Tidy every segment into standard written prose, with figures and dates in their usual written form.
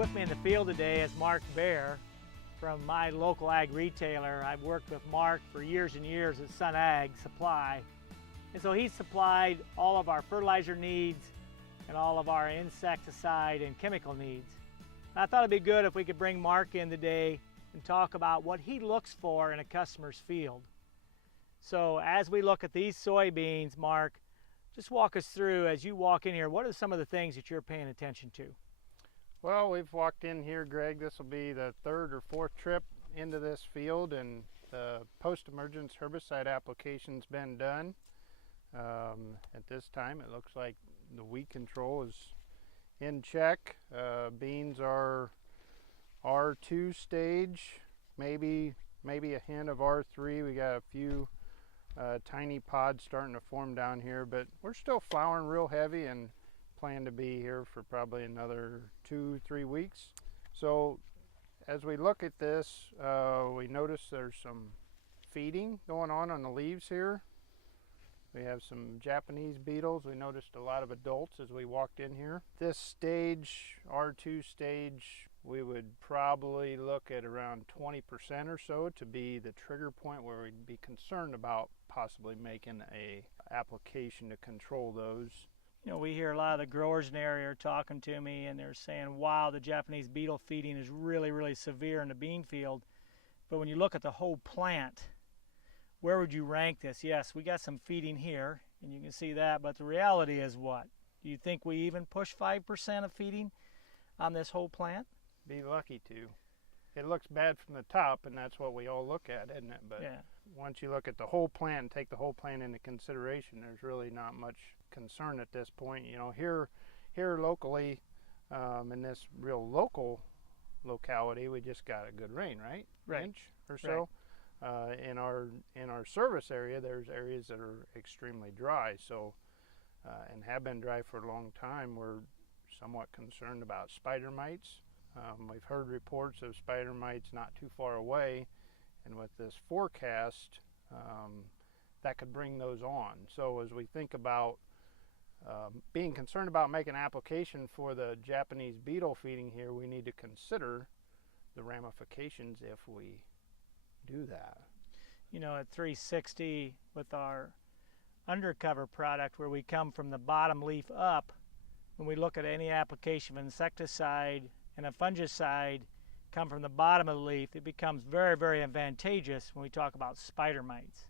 With me in the field today is Mark Bear from my local ag retailer. I've worked with Mark for years and years at Sun Ag Supply. And so he's supplied all of our fertilizer needs and all of our insecticide and chemical needs. And I thought it'd be good if we could bring Mark in today and talk about what he looks for in a customer's field. So as we look at these soybeans, Mark, just walk us through, as you walk in here, what are some of the things that you're paying attention to? Well, we've walked in here, Greg. This will be the third or fourth trip into this field, and the post-emergence herbicide application's been done. At this time, it looks like the weed control is in check. Beans are R2 stage, maybe a hint of R3. We got a few tiny pods starting to form down here, but we're still flowering real heavy and plan to be here for probably another 2-3 weeks. So as we look at this, we notice there's some feeding going on the leaves here. We have some Japanese beetles. We noticed a lot of adults as we walked in here. This stage, R2 stage, we would probably look at around 20% or so to be the trigger point where we'd be concerned about possibly making a application to control those. You know, we hear a lot of the growers in the area are talking to me and they're saying, wow, the Japanese beetle feeding is really, really severe in the bean field. But when you look at the whole plant, where would you rank this? Yes, we got some feeding here, and you can see that, but the reality is what? Do you think we even push 5% of feeding on this whole plant? Be lucky to. It looks bad from the top, and that's what we all look at, isn't it? But yeah. Once you look at the whole plant and take the whole plant into consideration, there's really not much concern at this point. You know, here locally, in this real local locality, we just got a good rain, right? Right. Inch or so. Right. In our service area, there's areas that are extremely dry, so and have been dry for a long time. We're somewhat concerned about spider mites. We've heard reports of spider mites not too far away, and with this forecast, that could bring those on. So as we think about being concerned about making an application for the Japanese beetle feeding here, we need to consider the ramifications if we do that. You know, at 360 with our undercover product, where we come from the bottom leaf up, when we look at any application of insecticide and a fungicide come from the bottom of the leaf, it becomes very, very advantageous when we talk about spider mites.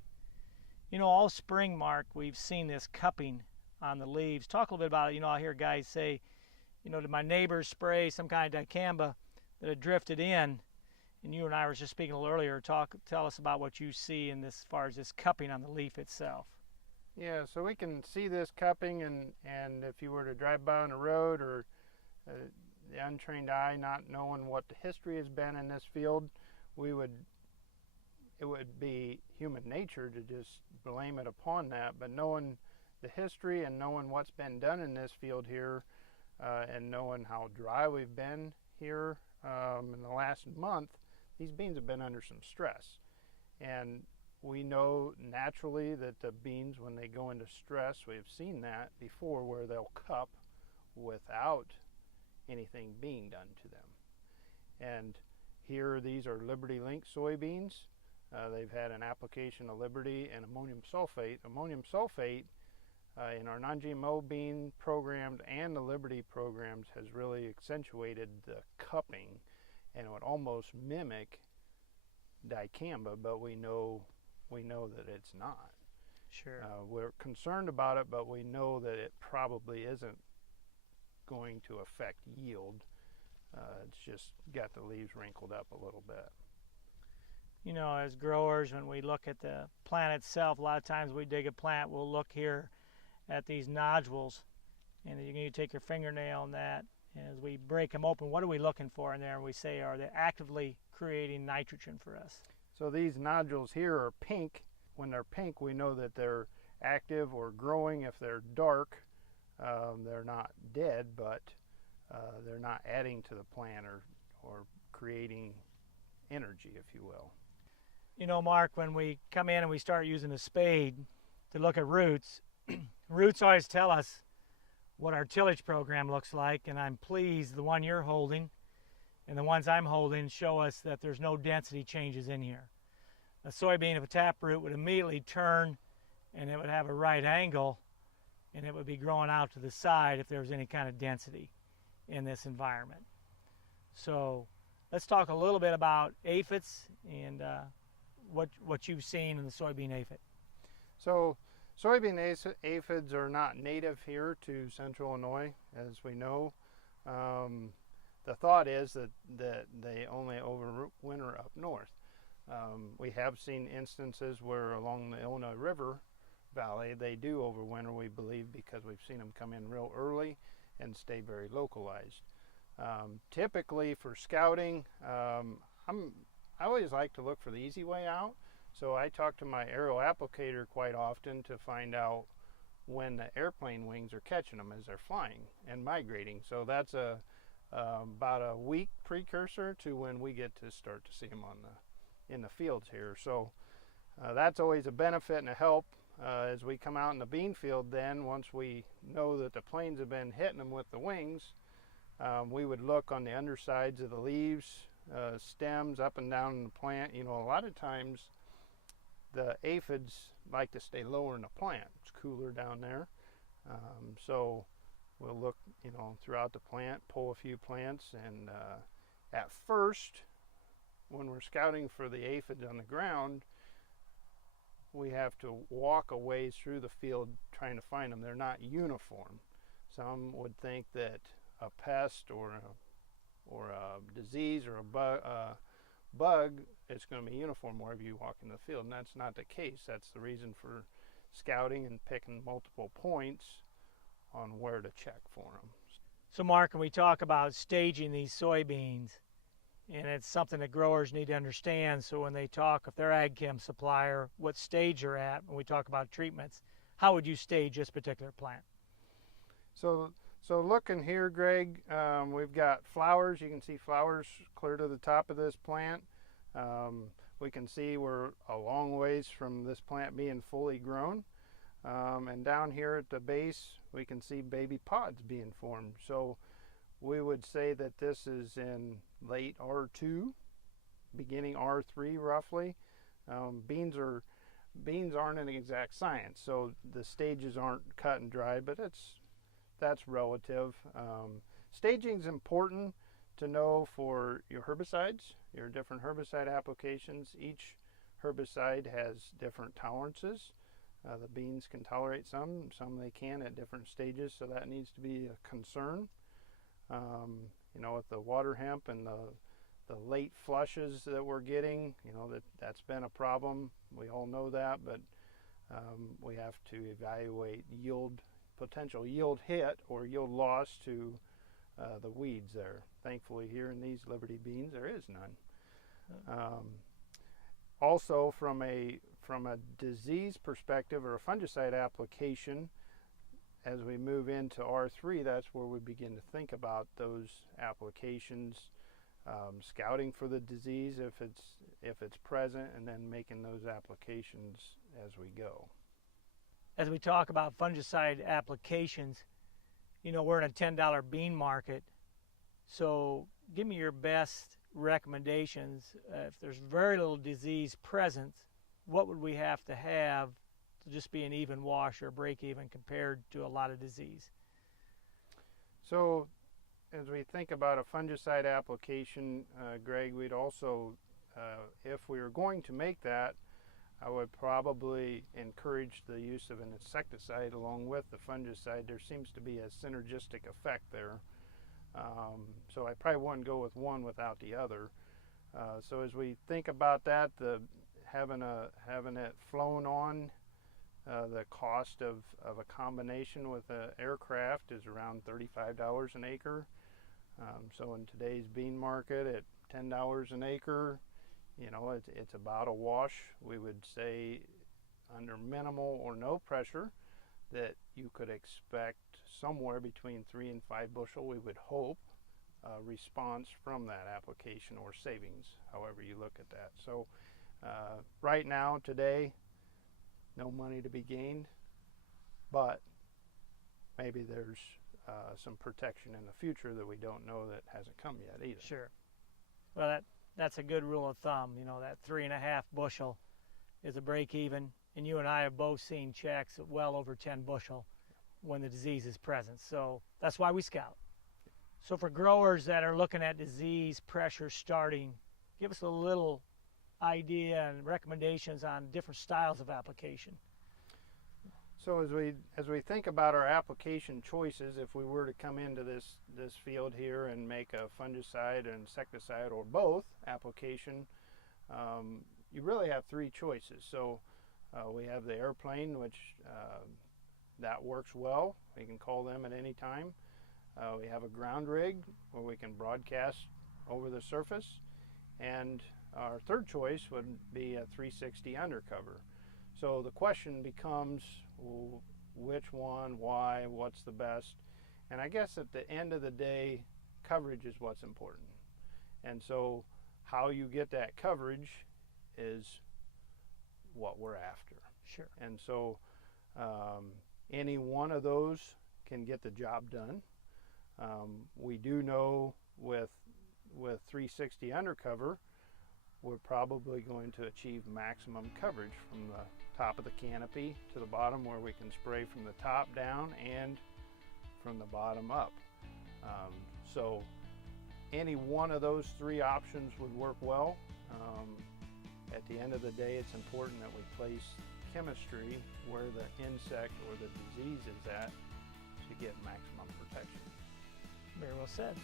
You know, all spring, Mark, we've seen this cupping on the leaves. Talk a little bit about it. You know, I hear guys say, you know, did my neighbors spray some kind of dicamba that had drifted in? And you and I were just speaking a little earlier. Tell us about what you see in this, as far as this cupping on the leaf itself. Yeah, so we can see this cupping, and if you were to drive by on the road, or the untrained eye not knowing what the history has been in this field, it would be human nature to just blame it upon that. But knowing the history and knowing what's been done in this field here, and knowing how dry we've been here in the last month, these beans have been under some stress. And we know naturally that the beans, when they go into stress, we've seen that before, where they'll cup without anything being done to them. And here, these are Liberty Link soybeans. They've had an application of Liberty and ammonium sulfate. Ammonium sulfate in our non-GMO bean programs and the Liberty programs has really accentuated the cupping, and it would almost mimic dicamba, but we know that it's not. Sure. We're concerned about it, but we know that it probably isn't going to affect yield. It's just got the leaves wrinkled up a little bit. You know, as growers, when we look at the plant itself, a lot of times we dig a plant, we'll look here at these nodules, and you can take your fingernail on that, and as we break them open, what are we looking for in there? And we say, are they actively creating nitrogen for us? So these nodules here are pink. When they're pink, we know that they're active or growing. If they're dark, they're not dead, but they're not adding to the plant or creating energy, if you will. You know, Mark, when we come in and we start using a spade to look at roots, roots always tell us what our tillage program looks like, and I'm pleased the one you're holding and the ones I'm holding show us that there's no density changes in here. A soybean of a taproot would immediately turn and it would have a right angle and it would be growing out to the side if there was any kind of density in this environment. So let's talk a little bit about aphids and what you've seen in the soybean aphid. So soybean aphids are not native here to central Illinois, as we know. The thought is that they only overwinter up north. We have seen instances where along the Illinois River Valley they do overwinter, we believe, because we've seen them come in real early and stay very localized. Typically for scouting, I always like to look for the easy way out. So I talk to my aerial applicator quite often to find out when the airplane wings are catching them as they're flying and migrating. So that's about a week precursor to when we get to start to see them in the fields here. So that's always a benefit and a help as we come out in the bean field. Then once we know that the planes have been hitting them with the wings, we would look on the undersides of the leaves, stems, up and down in the plant. You know, a lot of times the aphids like to stay lower in the plant. It's cooler down there. So we'll look, you know, throughout the plant, pull a few plants, and at first, when we're scouting for the aphids on the ground, we have to walk a ways through the field trying to find them. They're not uniform. Some would think that a pest or a disease or a bug, it's going to be uniform wherever you walk in the field, and that's not the case. That's the reason for scouting and picking multiple points on where to check for them. So Mark, when we talk about staging these soybeans, and it's something that growers need to understand, so when they talk, if they're ag chem supplier, what stage you're at, when we talk about treatments, how would you stage this particular plant? So looking here, Greg, we've got flowers. You can see flowers clear to the top of this plant. We can see we're a long ways from this plant being fully grown. And down here at the base, we can see baby pods being formed. So we would say that this is in late R2, beginning R3 roughly. Beans aren't an exact science, so the stages aren't cut and dry, but that's relative. Staging is important to know for your herbicides, your different herbicide applications. Each herbicide has different tolerances. The beans can tolerate some they can at different stages, so that needs to be a concern. You know, with the water hemp and the late flushes that we're getting, you know, that's been a problem. We all know that, but we have to evaluate potential yield hit or yield loss to the weeds there. Thankfully here in these Liberty beans there is none. Also from a disease perspective or a fungicide application, as we move into R3, that's where we begin to think about those applications, scouting for the disease if it's present, and then making those applications as we go. As we talk about fungicide applications, you know, we're in a $10 bean market, so give me your best recommendations. If there's very little disease present, what would we have to just be an even wash or break even compared to a lot of disease? So as we think about a fungicide application, Greg, we'd also, if we were going to make that, I would probably encourage the use of an insecticide along with the fungicide. There seems to be a synergistic effect there. So I probably wouldn't go with one without the other. So as we think about that, having it flown on, the cost of a combination with an aircraft is around $35 an acre. So in today's bean market at $10 an acre, you know, it's about a wash. We would say under minimal or no pressure that you could expect somewhere between 3 and 5 bushel, we would hope, response from that application or savings, however you look at that. So right now, today, no money to be gained, but maybe there's some protection in the future that we don't know that hasn't come yet either. Sure. Well, that's a good rule of thumb. You know, that 3.5 bushel is a break even, and you and I have both seen checks at well over 10 bushel when the disease is present. So that's why we scout. So for growers that are looking at disease pressure starting, give us a little idea and recommendations on different styles of application. So as we think about our application choices, if we were to come into this field here and make a fungicide, an insecticide, or both application, you really have three choices. So we have the airplane, which that works well. We can call them at any time. We have a ground rig where we can broadcast over the surface, and our third choice would be a 360 undercover. So the question becomes, well, which one, why, what's the best? And I guess at the end of the day, coverage is what's important. And so how you get that coverage is what we're after. Sure. And so any one of those can get the job done. We do know with 360 undercover, we're probably going to achieve maximum coverage from the top of the canopy to the bottom, where we can spray from the top down and from the bottom up. So any one of those three options would work well. At the end of the day, it's important that we place chemistry where the insect or the disease is at to get maximum protection. Very well said.